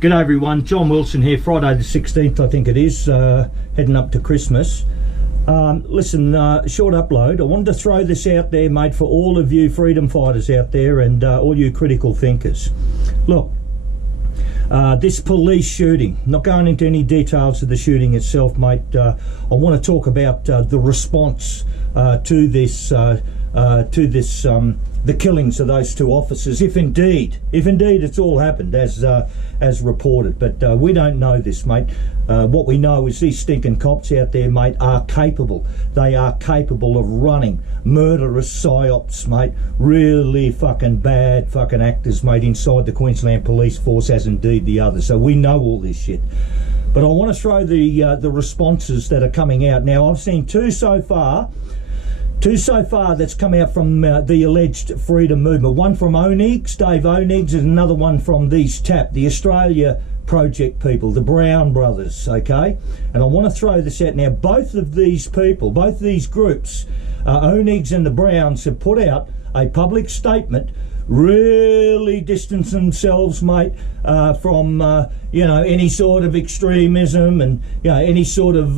G'day everyone, John Wilson here, Friday the 16th I think it is, heading up to Christmas. Listen, short upload. I wanted to throw this out there, mate, for all of you freedom fighters out there and all you critical thinkers. Look, this police shooting, not going into any details of the shooting itself, mate. I want to talk about the response to this, the killings of those two officers, if indeed it's all happened as reported. But we don't know this, mate. What we know is these stinking cops out there, mate, are capable. They are capable of running murderous psyops, mate. Really fucking bad fucking actors, mate, inside the Queensland Police Force, as indeed the others. So we know all this shit. But I want to throw the responses that are coming out. Now, I've seen two so far that's come out from the alleged freedom movement. One from Oneg's, Dave Oneg's, and another one from these TAP, the Australia Project people, the Brown brothers, okay? And I want to throw this out now. Both of these people, both of these groups, Oneg's and the Browns, have put out a public statement really distance themselves, mate, from any sort of extremism and any sort of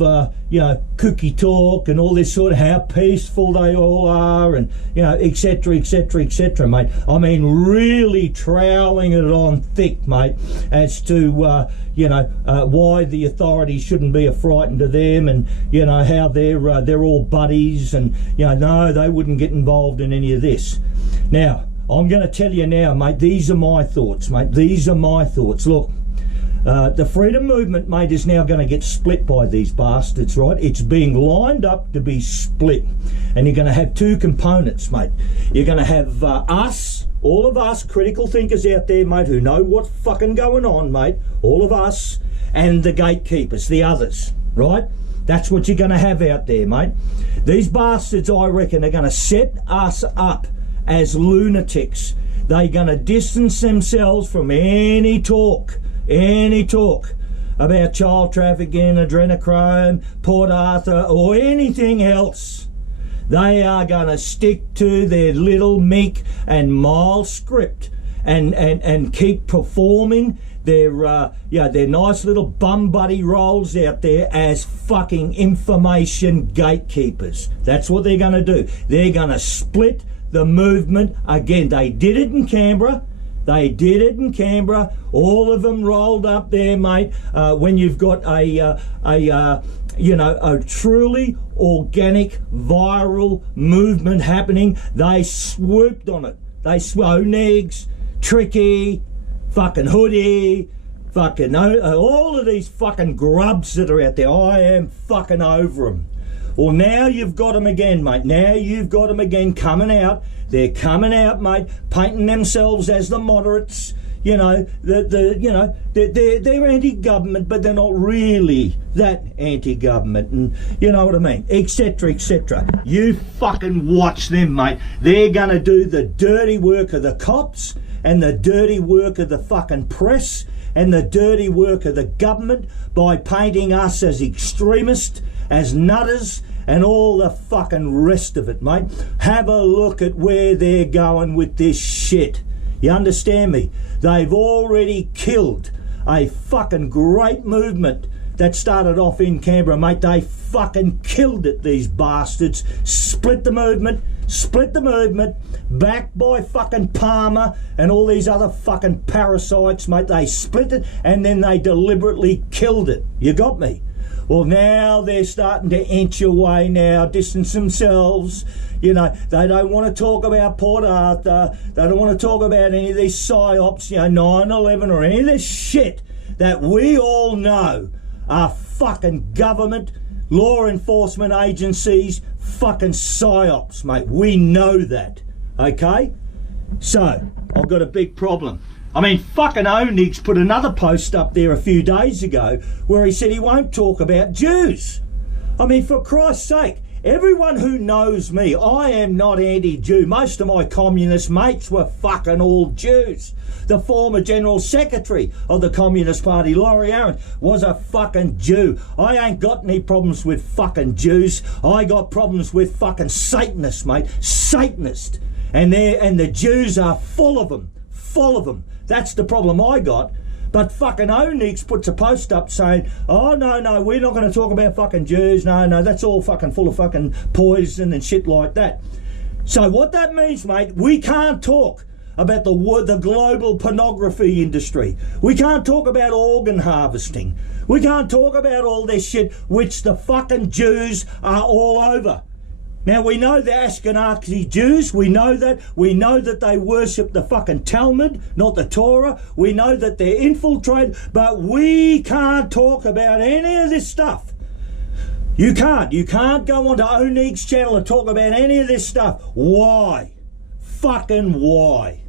kooky talk and all this sort of how peaceful they all are and etc, mate. I mean, really troweling it on thick, mate, as to why the authorities shouldn't be a frightened to them, and how they're all buddies, and no, they wouldn't get involved in any of this. Now, I'm going to tell you now, mate, these are my thoughts, mate. These are my thoughts. Look, the freedom movement, mate, is now going to get split by these bastards, right? It's being lined up to be split. And you're going to have two components, mate. You're going to have us, all of us critical thinkers out there, mate, who know what's fucking going on, mate. All of us, and the gatekeepers, the others, right? That's what you're going to have out there, mate. These bastards, I reckon, are going to set us up as lunatics. They're going to distance themselves from any talk about child trafficking, adrenochrome, Port Arthur, or anything else. They are going to stick to their little meek and mild script and keep performing their nice little bum buddy roles out there as fucking information gatekeepers. That's what they're going to do. They're going to split the movement again. They did it in Canberra. All of them rolled up there, mate. When you've got a truly organic viral movement happening, they swooped on it. Onegs, Tricky, fucking Hoodie, fucking all of these fucking grubs that are out there. I am fucking over them. Well, now you've got them again, mate. Now you've got them again coming out. They're coming out, mate, painting themselves as the moderates. They're anti-government, but they're not really that anti-government, and you know what I mean, etc. You fucking watch them, mate. They're gonna do the dirty work of the cops and the dirty work of the fucking press and the dirty work of the government by painting us as extremists, as nutters, and all the fucking rest of it, mate. Have a look at where they're going with this shit. You understand me? They've already killed a fucking great movement that started off in Canberra, mate. They fucking killed it, these bastards. Split the movement, backed by fucking Palmer and all these other fucking parasites, mate. They split it and then they deliberately killed it. You got me? Well, now they're starting to inch away now, distance themselves. They don't want to talk about Port Arthur. They don't want to talk about any of these psyops, 9/11 or any of this shit that we all know are fucking government, law enforcement agencies, fucking psyops, mate. We know that, okay? So, I've got a big problem. I mean, fucking Oneg's put another post up there a few days ago where he said he won't talk about Jews. I mean, for Christ's sake, everyone who knows me, I am not anti-Jew. Most of my communist mates were fucking all Jews. The former General Secretary of the Communist Party, Laurie Aaron, was a fucking Jew. I ain't got any problems with fucking Jews. I got problems with fucking Satanists, mate. Satanists. And the Jews are full of them. That's the problem I got. But fucking Onyx puts a post up saying, oh, no, we're not going to talk about fucking Jews. No, that's all fucking full of fucking poison and shit like that. So what that means, mate, we can't talk about the global pornography industry. We can't talk about organ harvesting. We can't talk about all this shit which the fucking Jews are all over. Now, we know the Ashkenazi Jews, we know that they worship the fucking Talmud, not the Torah. We know that they're infiltrated, but we can't talk about any of this stuff. You can't go onto Onyx's channel and talk about any of this stuff. Why? Fucking why?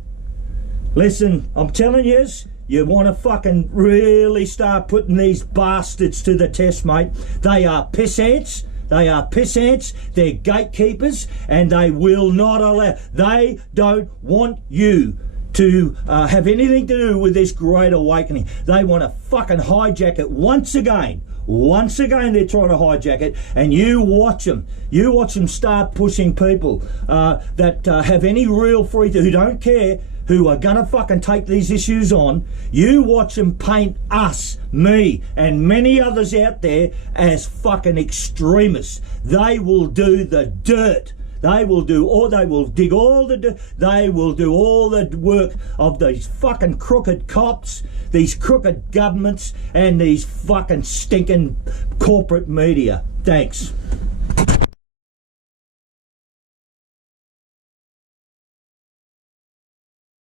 Listen, I'm telling you want to fucking really start putting these bastards to the test, mate. They are piss ants. They're gatekeepers, and they will not allow. They don't want you to have anything to do with this great awakening. They want to fucking hijack it once again. Once again, they're trying to hijack it, and you watch them. You watch them start pushing people that have any real who don't care, who are gonna fucking take these issues on. You watch them paint us, me, and many others out there as fucking extremists. They will do the dirt. They will dig all the dirt. They will do all the work of these fucking crooked cops, these crooked governments, and these fucking stinking corporate media. Thanks.